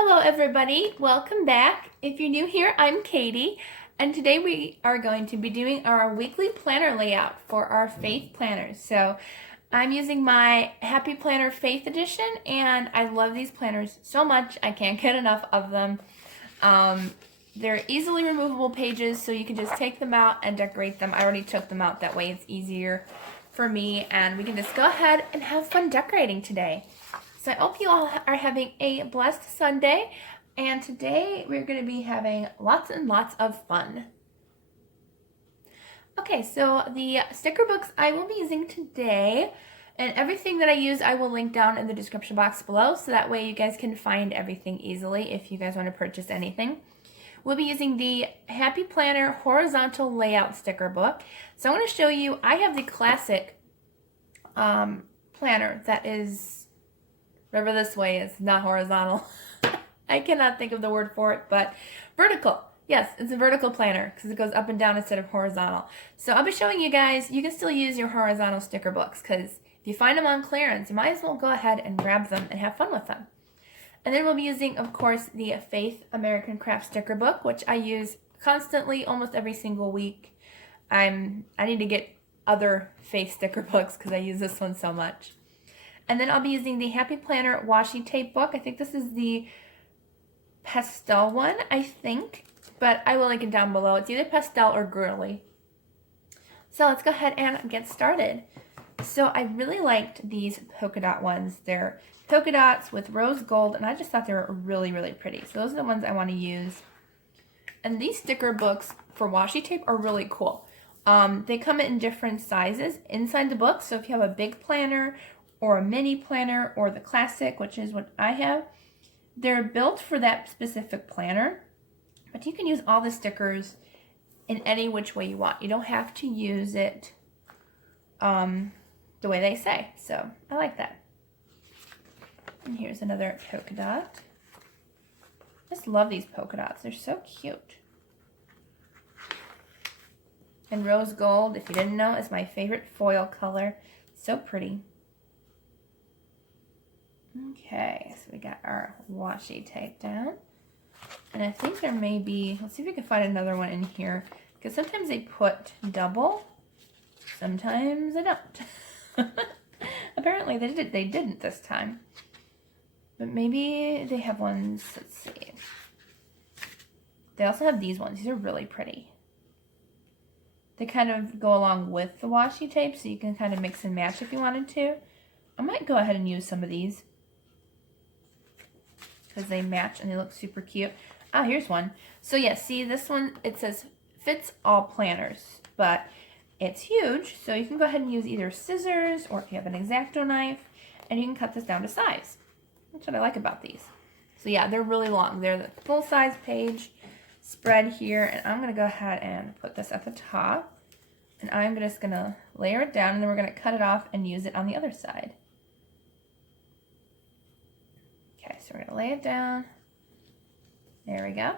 Hello everybody, welcome back. If you're new here, I'm Katie, and today we are going to be doing our weekly planner layout for our Faith planners. So I'm using my Happy Planner Faith Edition, and I love these planners so much, I can't get enough of them. They're easily removable pages, so you can just take them out and decorate them. I already took them out, that way it's easier for me, and we can just go ahead and have fun decorating today. So I hope you all are having a blessed Sunday, and today we're going to be having lots and lots of fun. Okay, so the sticker books I will be using today, and everything that I use I will link down in the description box below, so that way you guys can find everything easily if you guys want to purchase anything. We'll be using the Happy Planner Horizontal Layout sticker book. So I want to show you, I have the classic planner that is, whatever this way is, not horizontal. I cannot think of the word for it, but vertical. Yes, it's a vertical planner because it goes up and down instead of horizontal. So I'll be showing you guys, you can still use your horizontal sticker books because if you find them on clearance, you might as well go ahead and grab them and have fun with them. And then we'll be using, of course, the Faith American Craft sticker book, which I use constantly, almost every single week. I need to get other Faith sticker books because I use this one so much. And then I'll be using the Happy Planner Washi tape book. I think this is the Pastel one, I think, but I will link it down below. It's either Pastel or Girly. So let's go ahead and get started. So I really liked these polka dot ones. They're polka dots with rose gold, and I just thought they were really, really pretty. So those are the ones I want to use. And these sticker books for washi tape are really cool. They come in different sizes inside the book, so if you have a big planner or a mini planner or the classic, which is what I have, they're built for that specific planner, but you can use all the stickers in any which way you want. You don't have to use it the way they say, so I like that. And here's another polka dot. I just love these polka dots. They're so cute. And rose gold, if you didn't know, is my favorite foil color. So pretty. Okay, so we got our washi tape down. And I think there may be, let's see if we can find another one in here. Because sometimes they put double, sometimes they don't. Apparently they didn't this time. But maybe they have ones, let's see. They also have these ones. These are really pretty. They kind of go along with the washi tape, so you can kind of mix and match if you wanted to. I might go ahead and use some of these because they match and they look super cute. Oh, here's one. So yeah, see this one, it says fits all planners, but it's huge, so you can go ahead and use either scissors or if you have an X-Acto knife, and you can cut this down to size. That's what I like about these. So yeah, they're really long. They're the full-size page spread here, and I'm going to go ahead and put this at the top, and I'm just going to layer it down, and then we're going to cut it off and use it on the other side. Okay, so we're going to lay it down. There we go.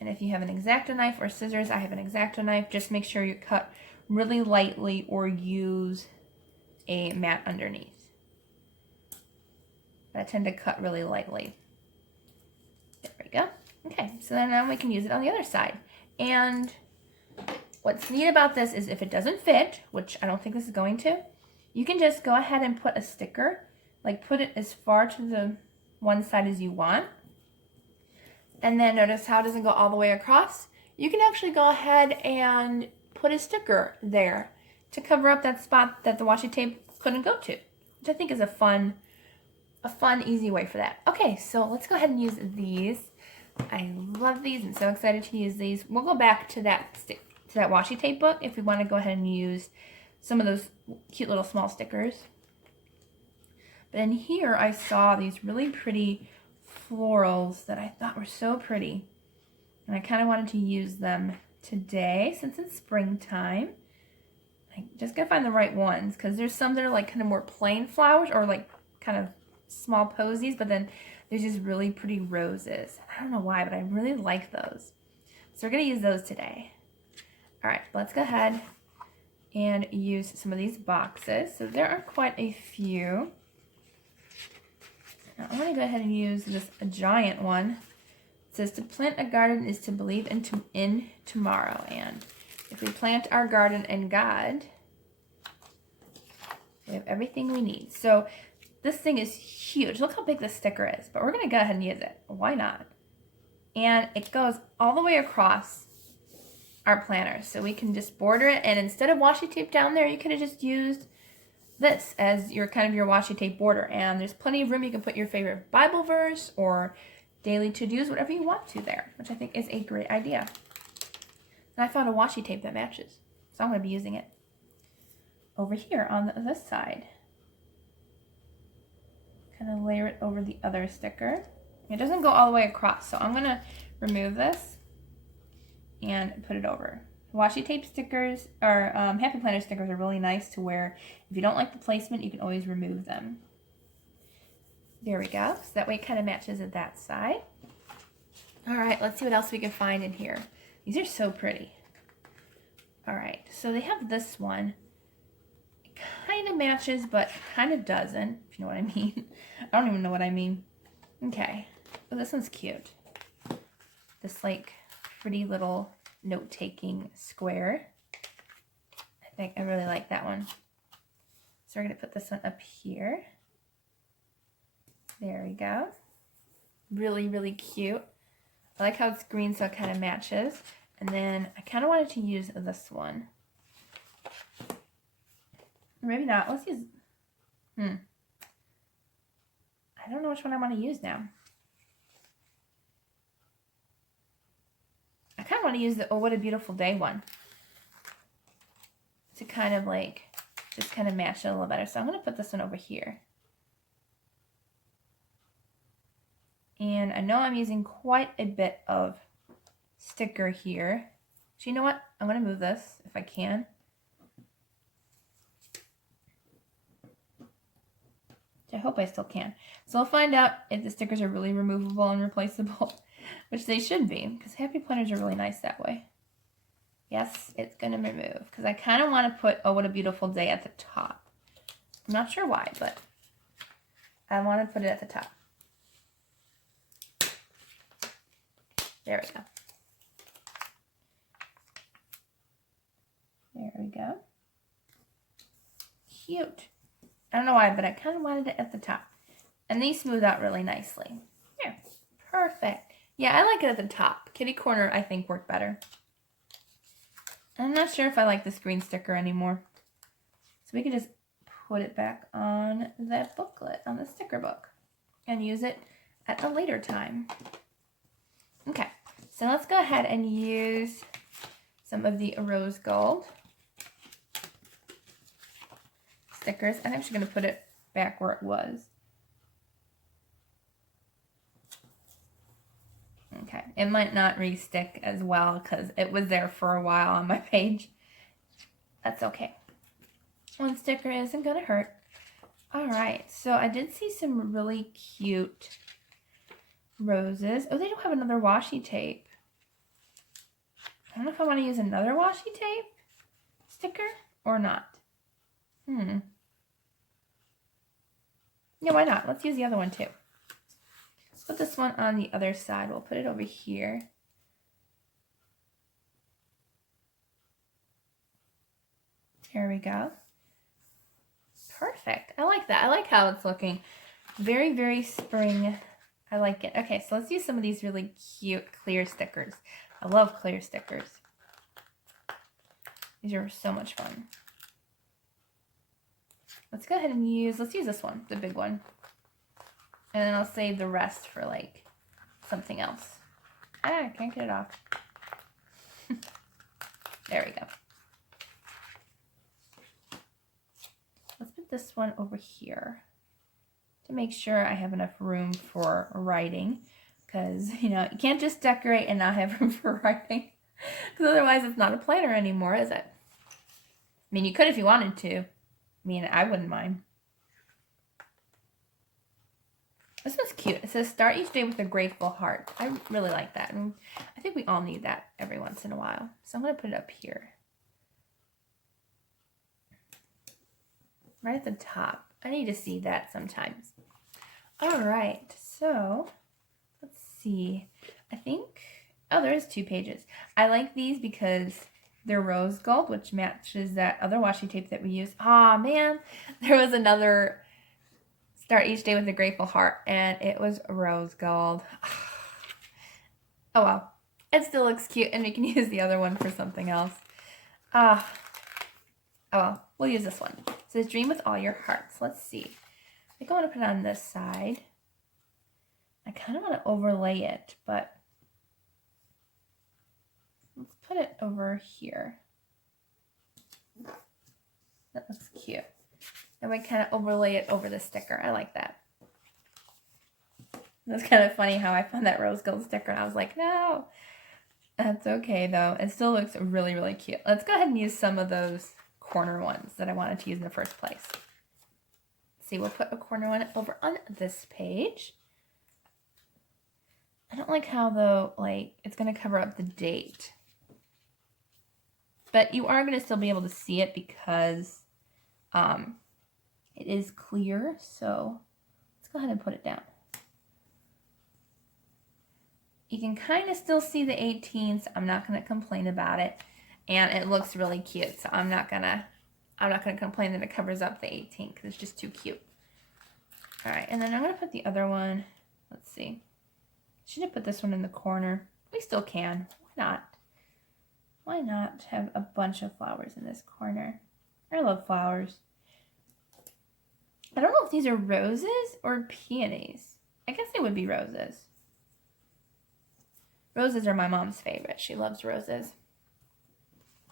And if you have an X-Acto knife or scissors, I have an X-Acto knife, just make sure you cut really lightly or use a mat underneath. I tend to cut really lightly. There we go. Okay, so then now we can use it on the other side. And what's neat about this is if it doesn't fit, which I don't think this is going to, you can just go ahead and put a sticker, like put it as far to the one side as you want. And then notice how it doesn't go all the way across. You can actually go ahead and put a sticker there to cover up that spot that the washi tape couldn't go to, which I think is a fun, easy way for that. Okay, so let's go ahead and use these. I love these and so excited to use these. We'll go back to that washi tape book if we want to go ahead and use some of those cute little small stickers. But in here I saw these really pretty florals that I thought were so pretty. And I kind of wanted to use them today since it's springtime. I just gotta find the right ones because there's some that are like kind of more plain flowers or like kind of small posies, but then there's just really pretty roses. I don't know why, but I really like those. So we're going to use those today. All right, let's go ahead and use some of these boxes. So there are quite a few. Now I'm going to go ahead and use this giant one. It says to plant a garden is to believe in tomorrow. And if we plant our garden in God, we have everything we need. So this thing is huge. Look how big this sticker is. But we're going to go ahead and use it. Why not? And it goes all the way across our planner. So we can just border it. And instead of washi tape down there, you could have just used this as your kind of your washi tape border. And there's plenty of room. You can put your favorite Bible verse or daily to-dos, whatever you want to there, which I think is a great idea. And I found a washi tape that matches. So I'm going to be using it over here on this side. Kind of layer it over the other sticker. It doesn't go all the way across, so I'm going to remove this and put it over. Washi tape stickers, or Happy Planner stickers, are really nice to where if you don't like the placement, you can always remove them. There we go. So that way it kind of matches at that side. All right, let's see what else we can find in here. These are so pretty. All right, so they have this one. It kind of matches, but kind of doesn't, if you know what I mean. I don't even know what I mean. Okay. Oh, this one's cute. This like pretty little note-taking square. I think I really like that one. So we're going to put this one up here. There we go. Really, really cute. I like how it's green so it kind of matches. And then I kind of wanted to use this one. Or maybe not. Let's use... I don't know which one I want to use now. I kind of want to use the Oh What a Beautiful Day one. To kind of like, just kind of match it a little better. So I'm going to put this one over here. And I know I'm using quite a bit of sticker here. So you know what? I'm going to move this if I can. I hope I still can. So we'll find out if the stickers are really removable and replaceable, which they should be, because Happy Planners are really nice that way. Yes, it's going to remove, because I kind of want to put Oh What a Beautiful Day at the top. I'm not sure why, but I want to put it at the top. There we go. There we go. Cute. I don't know why, but I kind of wanted it at the top. And these smooth out really nicely. There. Perfect. Yeah, I like it at the top. Kitty corner, I think, worked better. I'm not sure if I like this green sticker anymore. So we can just put it back on that booklet, on the sticker book. And use it at a later time. Okay, so let's go ahead and use some of the rose gold stickers. I'm actually going to put it back where it was. Okay, it might not re-stick as well because it was there for a while on my page. That's okay. One sticker isn't going to hurt. All right, so I did see some really cute roses. Oh, they don't have another washi tape. I don't know if I want to use another washi tape sticker or not. Yeah, why not? Let's use the other one too. Let's put this one on the other side. We'll put it over here. Here we go. Perfect. I like that. I like how it's looking. Very, very spring. I like it. Okay, so let's use some of these really cute clear stickers. I love clear stickers. These are so much fun. Let's go ahead and let's use this one, the big one. And then I'll save the rest for like something else. I can't get it off. There we go. Let's put this one over here to make sure I have enough room for writing. Because, you know, you can't just decorate and not have room for writing. Because otherwise it's not a planner anymore, is it? I mean, you could if you wanted to. I mean, I wouldn't mind. This one's cute. It says, start each day with a grateful heart. I really like that. And I think we all need that every once in a while. So I'm going to put it up here. Right at the top. I need to see that sometimes. All right, so let's see. I think, oh, there is 2 pages. I like these because they're rose gold, which matches that other washi tape that we use. Aw, man, there was another Start Each Day with a Grateful Heart, and it was rose gold. Oh, well. It still looks cute, and we can use the other one for something else. Oh, well, we'll use this one. It says, dream with all your hearts. Let's see. I think I want to put it on this side. I kind of want to overlay it, but let's put it over here. That looks cute. And we kind of overlay it over the sticker. I like that. That's kind of funny how I found that rose gold sticker and I was like, no. That's okay though. It still looks really, really cute. Let's go ahead and use some of those corner ones that I wanted to use in the first place. Let's see, we'll put a corner one over on this page. I don't like how though, like, it's going to cover up the date. But you are going to still be able to see it because it is clear. So let's go ahead and put it down. You can kind of still see the 18th. I'm not going to complain about it. And it looks really cute. So I'm not going to complain that it covers up the 18th because it's just too cute. All right. And then I'm going to put the other one. Let's see. Should have put this one in the corner. We still can. Why not? Why not have a bunch of flowers in this corner? I love flowers. I don't know if these are roses or peonies. I guess they would be roses. Roses are my mom's favorite. She loves roses.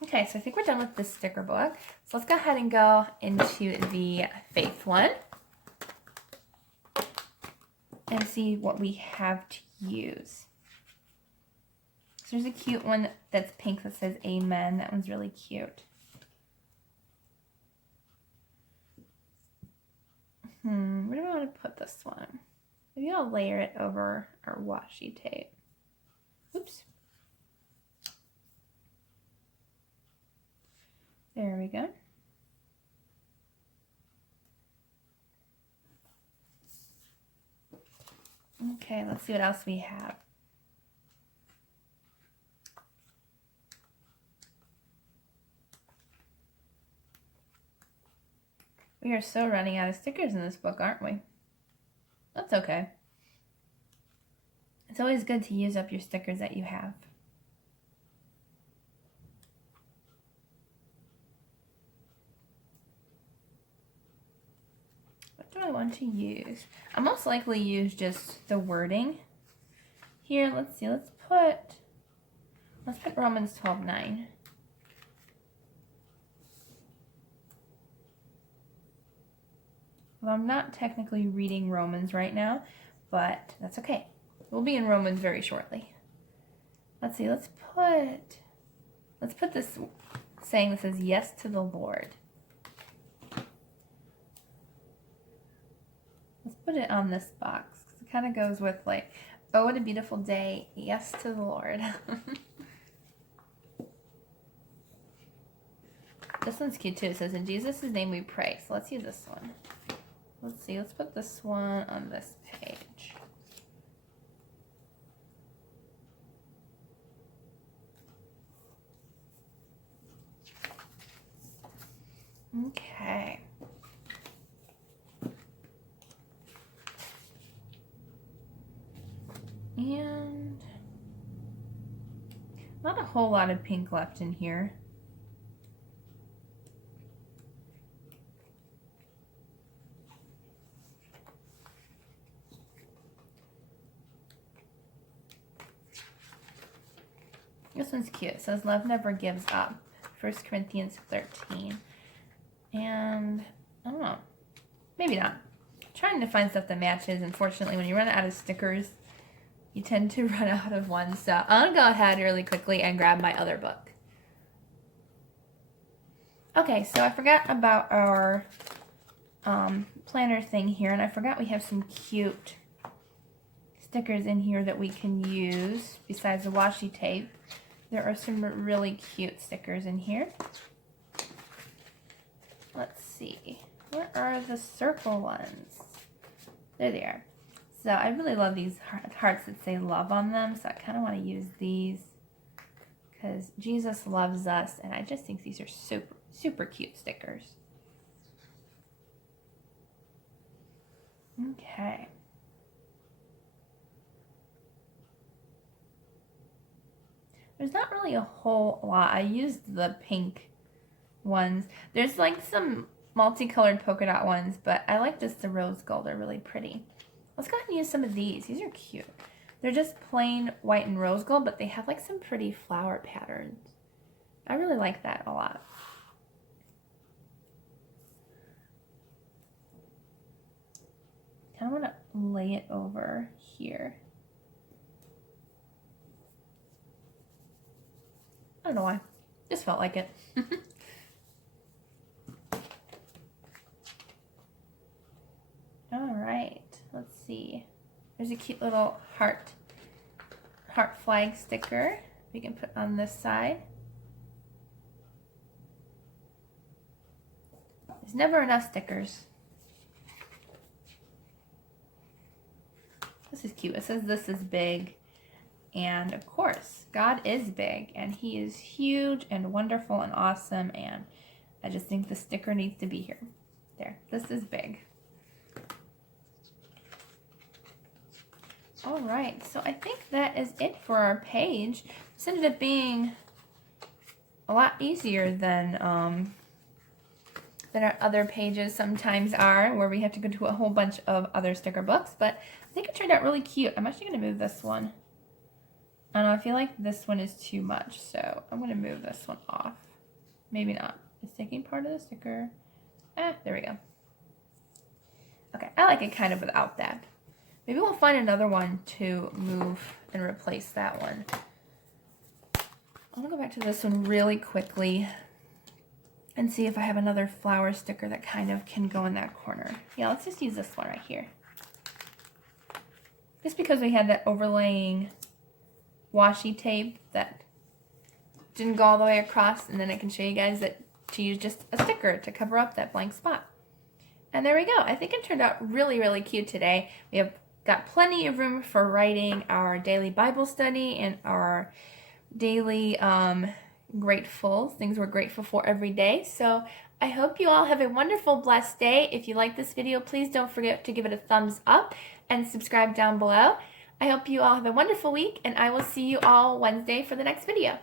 Okay, so I think we're done with this sticker book. So let's go ahead and go into the faith one and see what we have to use. So there's a cute one that's pink that says Amen. That one's really cute. Where do I want to put this one? Maybe I'll layer it over our washi tape. Oops. There we go. Okay, let's see what else we have. We are so running out of stickers in this book, aren't we? That's okay. It's always good to use up your stickers that you have. What do I want to use? I'll most likely use just the wording. Here, let's see, let's put Romans 12:9. Well, I'm not technically reading Romans right now, but that's okay. We'll be in Romans very shortly. Let's see, let's put this saying that says yes to the Lord. Let's put it on this box. It kind of goes with like, oh, what a beautiful day. Yes to the Lord. This one's cute too. It says, in Jesus' name we pray. So let's use this one. Let's see, let's put this one on this page. Okay. And not a whole lot of pink left in here. This one's cute. It says, love never gives up. 1 Corinthians 13. And, I don't know. Maybe not. I'm trying to find stuff that matches. Unfortunately, when you run out of stickers, you tend to run out of ones. So I'm going to go ahead really quickly and grab my other book. Okay, so I forgot about our planner thing here. And I forgot we have some cute stickers in here that we can use besides the washi tape. There are some really cute stickers in here. Let's see. Where are the circle ones? There they are. So I really love these hearts that say love on them. So I kind of want to use these because Jesus loves us. And I just think these are super, super cute stickers. Okay. There's not really a whole lot. I used the pink ones. There's like some multicolored polka dot ones, but I like just the rose gold. They're really pretty. Let's go ahead and use some of these. These are cute. They're just plain white and rose gold, but they have like some pretty flower patterns. I really like that a lot. Kind of want to lay it over here. I don't know why. Just felt like it. All right, let's see. There's a cute little heart flag sticker we can put on this side. There's never enough stickers. This is cute. It says this is big. And of course, God is big and he is huge and wonderful and awesome. And I just think the sticker needs to be here. There, this is big. All right, so I think that is it for our page. This ended up being a lot easier than our other pages sometimes are, where we have to go to a whole bunch of other sticker books. But I think it turned out really cute. I'm actually going to move this one. I don't know, I feel like this one is too much, so I'm going to move this one off. Maybe not. It's taking part of the sticker. There we go. Okay, I like it kind of without that. Maybe we'll find another one to move and replace that one. I'm going to go back to this one really quickly and see if I have another flower sticker that kind of can go in that corner. Yeah, let's just use this one right here. Just because we had that overlaying washi tape that didn't go all the way across, and then I can show you guys that to use just a sticker to cover up that blank spot. And there we go. I think it turned out really, really cute today. We have got plenty of room for writing our daily Bible study and our daily grateful things we're grateful for every day. So I hope you all have a wonderful, blessed day. If you like this video, please don't forget to give it a thumbs up and subscribe down below. I hope you all have a wonderful week, and I will see you all Wednesday for the next video.